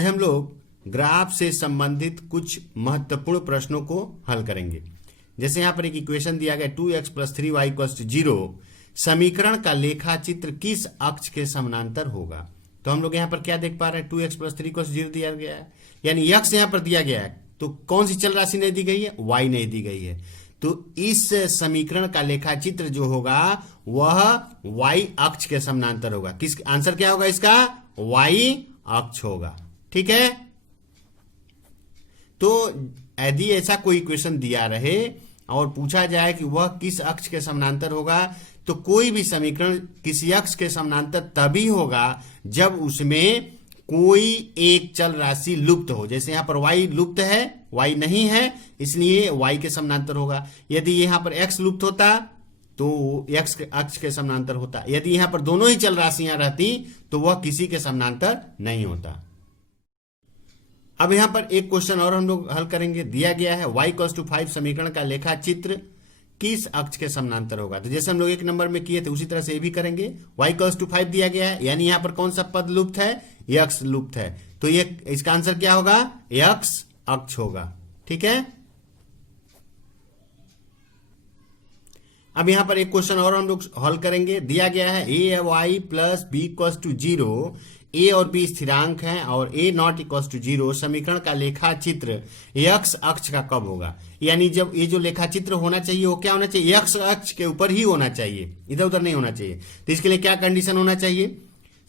आज हम लोग ग्राफ से संबंधित कुछ महत्वपूर्ण प्रश्नों को हल करेंगे। जैसे यहाँ पर एक इक्वेशन दिया गया 2x + 3y = 0, समीकरण का लेखा चित्र किस अक्ष के समानांतर होगा। तो हम लोग यहाँ पर क्या देख पा रहे हैं, 2x + 3 = 0 दिया गया है, यानी x यहाँ पर दिया गया है। तो कौन सी चल राशि नहीं दी गई है, y नहीं दी गई है। तो इस समीकरण का लेखा चित्र जो होगा वह y अक्ष के समानांतर होगा। किस आंसर क्या होगा इसका, y अक्ष होगा। ठीक है, तो यदि ऐसा कोई इक्वेशन दिया रहे और पूछा जाए कि वह किस अक्ष के समानांतर होगा, तो कोई भी समीकरण किसी अक्ष के समानांतर तभी होगा जब उसमें कोई एक चल राशि लुप्त हो। जैसे यहां पर y लुप्त है, y नहीं है, इसलिए y के समानांतर होगा। यदि यहां पर x लुप्त होता तो x के अक्ष के समानांतर होता। यदि यहां पर दोनों ही चल राशियां रहती तो वह किसी के समानांतर नहीं होता। अब यहां पर एक क्वेश्चन और हम लोग हल करेंगे। दिया गया है y = 5 समीकरण का लेखा चित्र किस अक्ष के समानांतर होगा। तो जैसे हम लोग एक नंबर में किए थे उसी तरह से ये भी करेंगे। y = 5 दिया गया है, यानी यहां पर कौन सा पद लुप्त है, x लुप्त है। तो ये इसका आंसर क्या होगा, x अक्ष होगा। ठीक है, अब यहां पर एक क्वेश्चन और हम लोग हल करेंगे। दिया गया है a(y + b = 0), a और b स्थिरांक हैं और a ≠ 0, समीकरण का लेखा चित्र x अक्ष का कब होगा। यानी जब ये जो लेखा चित्र होना चाहिए वो क्या होना चाहिए, x अक्ष के ऊपर ही होना चाहिए, इधर उधर नहीं होना चाहिए। तो इसके लिए क्या कंडीशन होना चाहिए,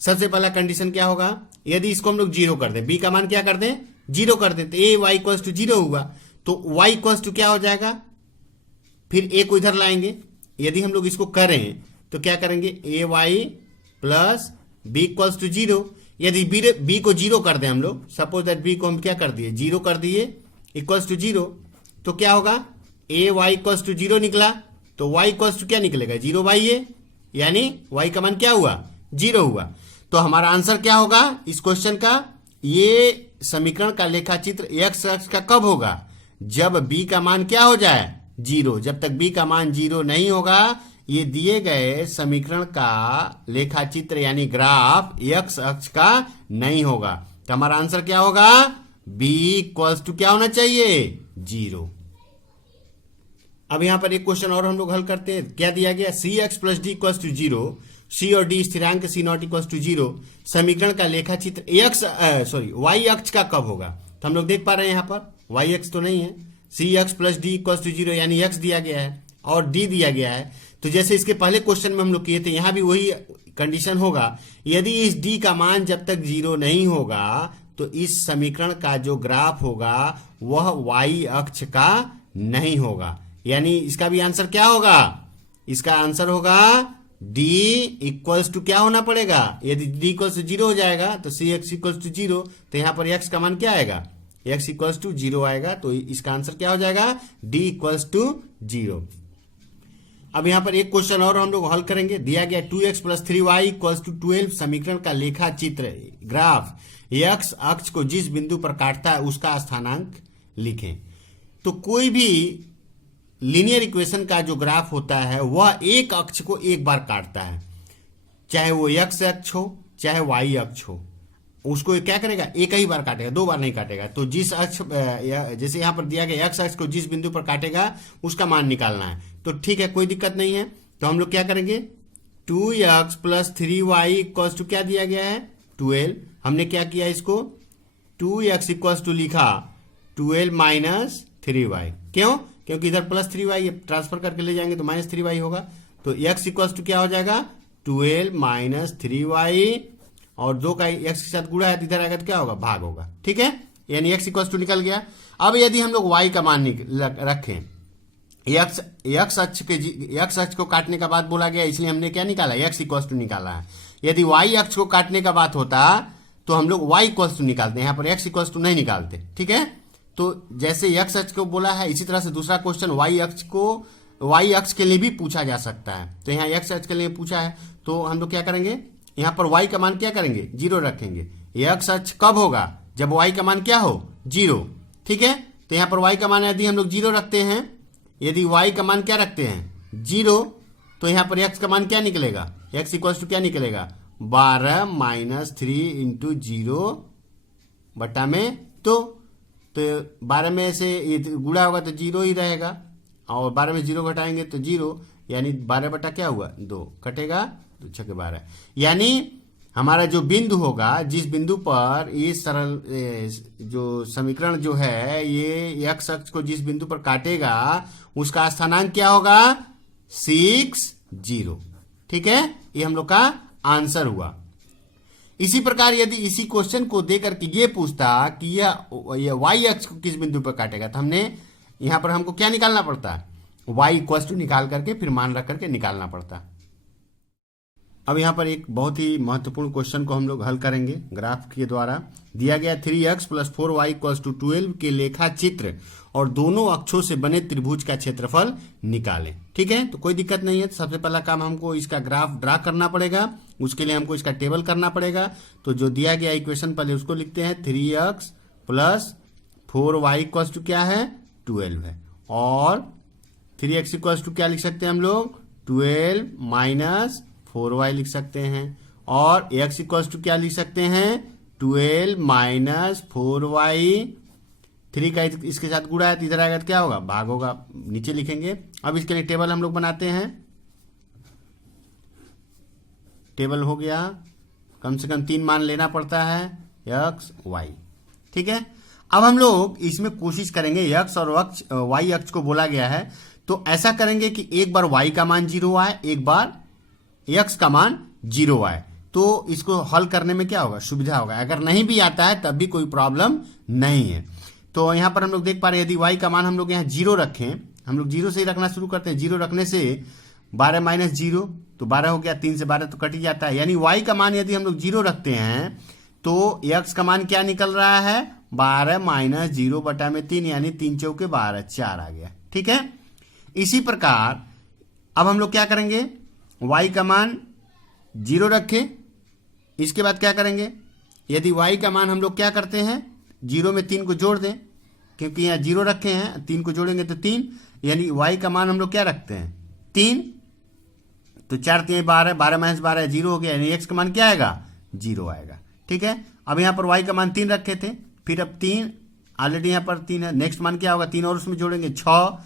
सबसे पहला कंडीशन क्या होगा, यदि इसको हम लोग 0 कर दें, b का मान क्या कर दें, 0 कर दें, तो a(y = 0 हुआ। तो y = क्या हो जाएगा, फिर a को इधर लाएंगे। यदि हम लोग इसको करें तो क्या करेंगे, a(y + b = 0। यदि b को 0 कर दें हम लोग, सपोज दैट b को हम क्या कर दिए, 0 कर दिए, = 0, तो क्या होगा, a(y = 0 निकला। तो y = क्या निकलेगा, 0/a, यानी y का मान क्या हुआ, 0 हुआ। तो हमारा आंसर क्या होगा इस क्वेश्चन का, ये समीकरण का लेखा चित्र x अक्ष का कब होगा, जब b का मान क्या हो जाए, 0। जब तक b का मान 0 नहीं होगा ये दिए गए समीकरण का लेखा चित्र यानी ग्राफ x अक्ष का नहीं होगा। तो हमारा आंसर क्या होगा, b = क्या होना चाहिए, 0। अब यहां पर एक क्वेश्चन और हम लोग हल करते हैं। क्या दिया गया, cx + d = 0, c और d स्थिरांक c ≠ 0, समीकरण का लेखा चित्र y अक्ष का कब होगा। तो हम लोग देख पा रहे हैं यहां पर y अक्ष तो नहीं है, cx + d = 0, यानी x दिया गया है और d दिया गया है। तो जैसे इसके पहले क्वेश्चन में हम लोग किए थे, यहां भी वही कंडीशन होगा। यदि इस d का मान जब तक 0 नहीं होगा तो इस समीकरण का जो ग्राफ होगा वह y अक्ष का नहीं होगा। यानी इसका भी आंसर क्या होगा, इसका आंसर होगा d = क्या होना पड़ेगा, यदि d = 0 हो जाएगा तो cx = 0, तो यहां पर x का मान क्या आएगा, x = 0 आएगा। तो इसका आंसर क्या हो जाएगा, d = 0। अब यहां पर एक क्वेश्चन और हम लोग हल करेंगे। दिया गया 2x + 3y = 12, समीकरण का लेखा चित्र ग्राफ x अक्ष को जिस बिंदु पर काटता है उसका स्थानांक लिखें। तो कोई भी लीनियर इक्वेशन का जो ग्राफ होता है वह एक अक्ष को एक बार काटता है, चाहे वो x अक्ष हो चाहे y अक्ष हो, उसको क्या करेगा, एक ही बार काटेगा, 2 बार नहीं काटेगा। तो जिस अक्ष जैसे यहां पर दिया गया x अक्ष को जिस बिंदु पर काटेगा उसका मान निकालना है। तो ठीक है, कोई दिक्कत नहीं है। तो हम लोग क्या करेंगे, 2x + 3y = क्या दिया गया है, 12। हमने क्या किया, इसको 2x = लिखा 12 - 3y। क्यों, क्योंकि इधर +3y ट्रांसफर करके ले जाएंगे तो -3y होगा। तो x = क्या हो जाएगा, 12 - 3y, और 2 का x के साथ गुणा है तो इधर आएगा तो क्या होगा, भाग होगा। ठीक है, यानी x = निकल गया। अब यदि हम लोग y का मान रखें, x अक्ष को काटने का बात बोला गया, इसलिए हमने क्या निकाला, x = निकाला है। यदि y अक्ष को काटने का बात होता तो हम लोग y = निकालते हैं, यहाँ पर x = नहीं निकालते। ठीक है, तो जैसे x अक्ष को बोला है इसी तरह से दूसरा क्वेश्चन y अक्ष के लिए भी पूछा जा सकता है। तो यहाँ x अक्ष के लिए पूछा है तो हम लोग क्या करेंगे, यहाँ पर y का मान क्या करेंगे, 0 रखेंगे। x अक्ष कब होगा, जब y का मान क्या हो, 0। ठीक है, तो यहाँ पर y का मान यदि हम लोग 0 रखते हैं, यदि y का मान क्या रखते हैं, 0, तो यहाँ पर x का मान क्या निकलेगा, x = क्या निकलेगा, 12 - 3 × 0 बटा में तो 12 में से ये गुणा होगा तो 0 ही रहेगा, और 12 में 0 घटाएंगे तो 0, यानी 12 बटा क्या हुआ 2, कटेगा तो 6 के 12, यानी हमारा जो बिंदु होगा, जिस बिंदु पर ये सरल जो समीकरण जो है ये x अक्ष को जिस बिंदु पर काटेगा उसका स्थानांक क्या होगा 6 0। ठीक है, ये हम लोग का आंसर हुआ। इसी प्रकार यदि इसी क्वेश्चन को देकर के ये पूछता कि यह y अक्ष को किस बिंदु पर काटेगा, तो हमने यहां पर हमको क्या निकालना पड़ता, y इक्वल टू निकाल करके फिर मान रख करके निकालना पड़ता। अब यहाँ पर एक बहुत ही महत्वपूर्ण क्वेश्चन को हम लोग हल करेंगे ग्राफ के द्वारा। दिया गया 3x + 4y = 12 के लेखा चित्र और दोनों अक्षों से बने त्रिभुज का क्षेत्रफल निकालें। ठीक है, तो कोई दिक्कत नहीं है। तो सबसे पहला काम हमको इसका ग्राफ ड्रा करना पड़ेगा, उसके लिए हमको इसका टेबल करना पड़ेगा। तो जो दिया गया इक्वेशन पहले उसको लिखते हैं, 3x + 4y = क्या है 12 है, और 3x = क्या लिख सकते हैं हम लोग 12 - 4y लिख सकते हैं, और x = क्या लिख सकते हैं 12 - 4y। 3 का इसके साथ गुणा है तो इधर आएगा तो क्या होगा भाग होगा, नीचे लिखेंगे। अब इसके लिए टेबल हम लोग बनाते हैं। टेबल हो गया, कम से कम 3 मान लेना पड़ता है x y। ठीक है, अब हम लोग इसमें कोशिश करेंगे, x और y अक्ष को बोला गया है तो ऐसा करेंगे कि एक बार y का मान 0 आए, एक बार x का मान 0 आए, तो इसको हल करने में क्या होगा सुविधा होगा। अगर नहीं भी आता है तब भी कोई प्रॉब्लम नहीं है। तो यहाँ पर हम लोग देख पा रहे हैं, यदि y का मान हम लोग यहाँ 0 रखें, हम लोग 0 से ही रखना शुरू करते हैं। 0 रखने से 12 - 0 तो 12 हो गया, 3 से 12 तो कट ही जाता है। यानी y का मान यदि हम लोग 0 रखते हैं तो x का मान क्या निकल रहा है 12 - 0 बटा में 3, यानी 3 चौके 12 4 आ गया। ठीक है, इसी प्रकार अब हम लोग क्या करेंगे, y का मान 0 रखें, इसके बाद क्या करेंगे, यदि y का मान हम लोग क्या करते हैं 0 में 3 को जोड़ दें, क्योंकि यहाँ 0 रखे हैं, 3 को जोड़ेंगे तो 3, यानी y का मान हम लोग क्या रखते हैं 3, तो 4 3 12, 12 - 12 0 हो गया, यानी x का मान क्या आएगा 0 आएगा। ठीक है, अब यहाँ पर y का मान 3 रखे थे, फिर अब 3 ऑलरेडी यहाँ पर 3 है, नेक्स्ट मान क्या होगा 3 और उसमें जोड़ेंगे 6,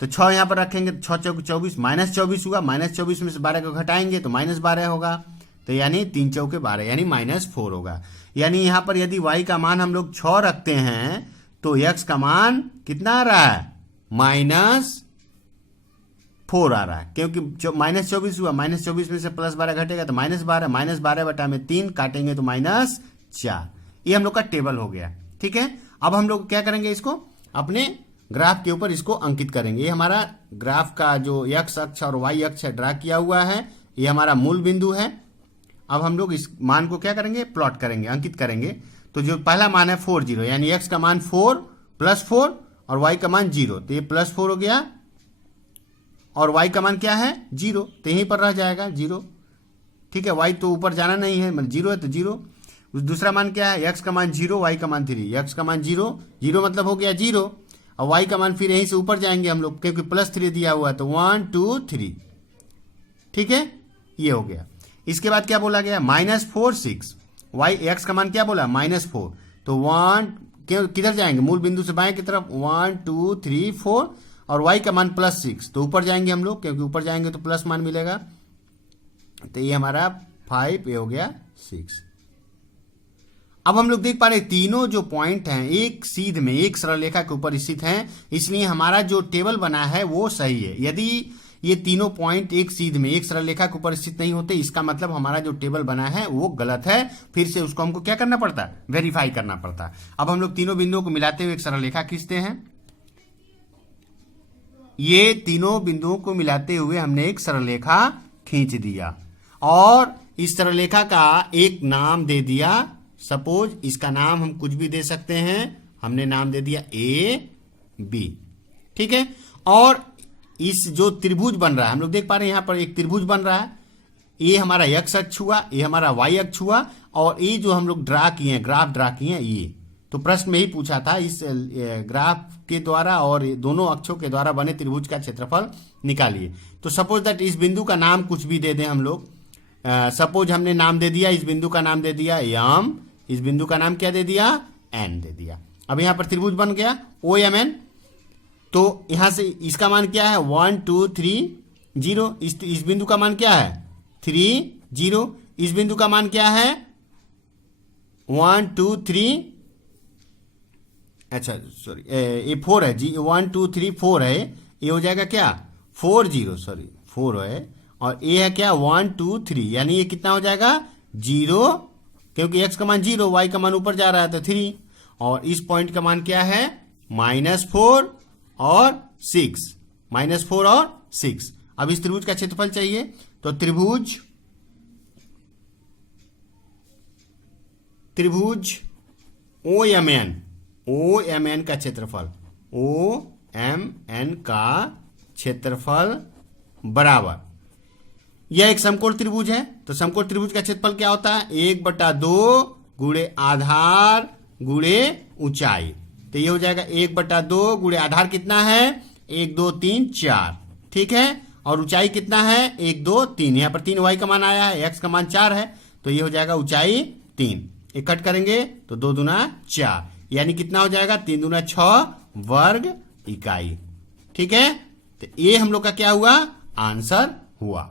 तो 6 यहाँ पर रखेंगे, 6 चौक 24 -24 हुआ, -24 में से 12 को घटाएंगे तो -12 होगा, तो यानी 3 चौके 12 यानी -4 होगा। यानी यहाँ पर यदि y का मान हम लोग 6 रखते हैं तो x का मान कितना आ रहा है -4 आ रहा है, क्योंकि -24 हुआ, -24 में से +12 घटेगा तो -12, -12 बटा में 3 काटेंगे तो -4। ये हम लोग का टेबल हो गया। ठीक है, अब हम लोग क्या करेंगे, इसको अपने ग्राफ के ऊपर इसको अंकित करेंगे। ये हमारा ग्राफ का जो x अक्ष और y अक्ष है ड्रा किया हुआ है, ये हमारा मूल बिंदु है। अब हम लोग इस मान को क्या करेंगे प्लॉट करेंगे, अंकित करेंगे। तो जो पहला मान है 4 0, यानी x का मान 4 + 4 और y का मान 0, तो ये +4 हो गया, और y का मान क्या है 0, तो यहीं पर रह जाएगा 0। ठीक है, y तो ऊपर जाना नहीं है, मतलब 0 है तो 0। दूसरा मान क्या है, x का मान 0, y का मान 3, x का मान 0 0 मतलब हो गया 0, और y का मान फिर यहीं से ऊपर जाएंगे हम लोग, क्योंकि +3 दिया हुआ है तो 1 2 3। ठीक है, ये हो गया। इसके बाद क्या बोला गया -4 6, y x का मान क्या बोला -4, तो 1 किधर जाएंगे मूल बिंदु से बाएं की तरफ 1 2 3 4, और y का मान +6 तो ऊपर जाएंगे हम लोग, क्योंकि ऊपर जाएंगे तो प्लस मान मिलेगा, तो ये हमारा 5, ये हो गया 6। अब हम लोग देख पा रहे हैं तीनों जो पॉइंट हैं एक सीध में एक सरल रेखा के ऊपर स्थित हैं, इसलिए हमारा जो टेबल बना है वो सही है। यदि ये तीनों पॉइंट एक सीध में एक सरल रेखा के ऊपर स्थित नहीं होते, इसका मतलब हमारा जो टेबल बना है वो गलत है। फिर से उसको हमको क्या करना पड़ता है वेरीफाई करना पड़ता है। अब हम लोग तीनों बिंदुओं को मिलाते हुए एक सरल रेखा खींचते हैं। ये तीनों बिंदुओं को मिलाते हुए हमने एक सरल रेखा खींच दिया, और इस सरल रेखा का एक नाम दे दिया। सपोज इसका नाम हम कुछ भी दे सकते हैं, हमने नाम दे दिया AB। ठीक है, और इस जो त्रिभुज बन रहा है, हम लोग देख पा रहे हैं यहाँ पर एक त्रिभुज बन रहा है, ये हमारा x अक्ष हुआ, ये हमारा y अक्ष हुआ, और ये जो हम लोग ड्रा किए हैं ग्राफ ड्रा किए हैं, ये तो प्रश्न में ही पूछा था इस ग्राफ के द्वारा और दोनों अक्षों के द्वारा बने त्रिभुज का क्षेत्रफल निकालिए। तो सपोज दैट इस बिंदु का नाम कुछ भी दे दें हम लोग। सपोज हमने नाम दे दिया, इस बिंदु का नाम दे दिया यम, इस बिंदु का नाम क्या दे दिया एन दे दिया। अब यहाँ पर त्रिभुज बन गया ओ एम एन। तो यहां से इसका मान क्या है 1 2 3 0। इस बिंदु का मान क्या है 3 0। इस बिंदु का मान क्या है 1 2 3, अच्छा सॉरी ये 4 है जी, 1 2 3 4 है, ये हो जाएगा क्या 4 0, सॉरी 4 है। और ये है क्या 1 2 3, यानी ये कितना हो जाएगा 0, क्योंकि x का मान 0, y का मान ऊपर जा रहा है तो 3। और इस पॉइंट का मान क्या है -4 और 6, -4 और 6। अब इस त्रिभुज का क्षेत्रफल चाहिए, तो त्रिभुज ओ एम एन का क्षेत्रफल, ओ एम एन का क्षेत्रफल बराबर, यह एक समकोण त्रिभुज है। तो समकोण त्रिभुज का क्षेत्रफल क्या होता है 1/2 गुणे आधार गुणे ऊंचाई। तो ये हो जाएगा 1/2 गुणे आधार कितना है 1 2 3 4, ठीक है। और ऊंचाई कितना है 1 2 3, यहाँ पर 3 y का मान आया है, x का मान 4 है, तो ये हो जाएगा ऊंचाई 3। इकट्ठ करेंगे तो 2 दूना 4, यानी कितना हो जाएगा 3 दूना 6 वर्ग इकाई, ठीक है। तो ये हम लोग का क्या हुआ आंसर हुआ।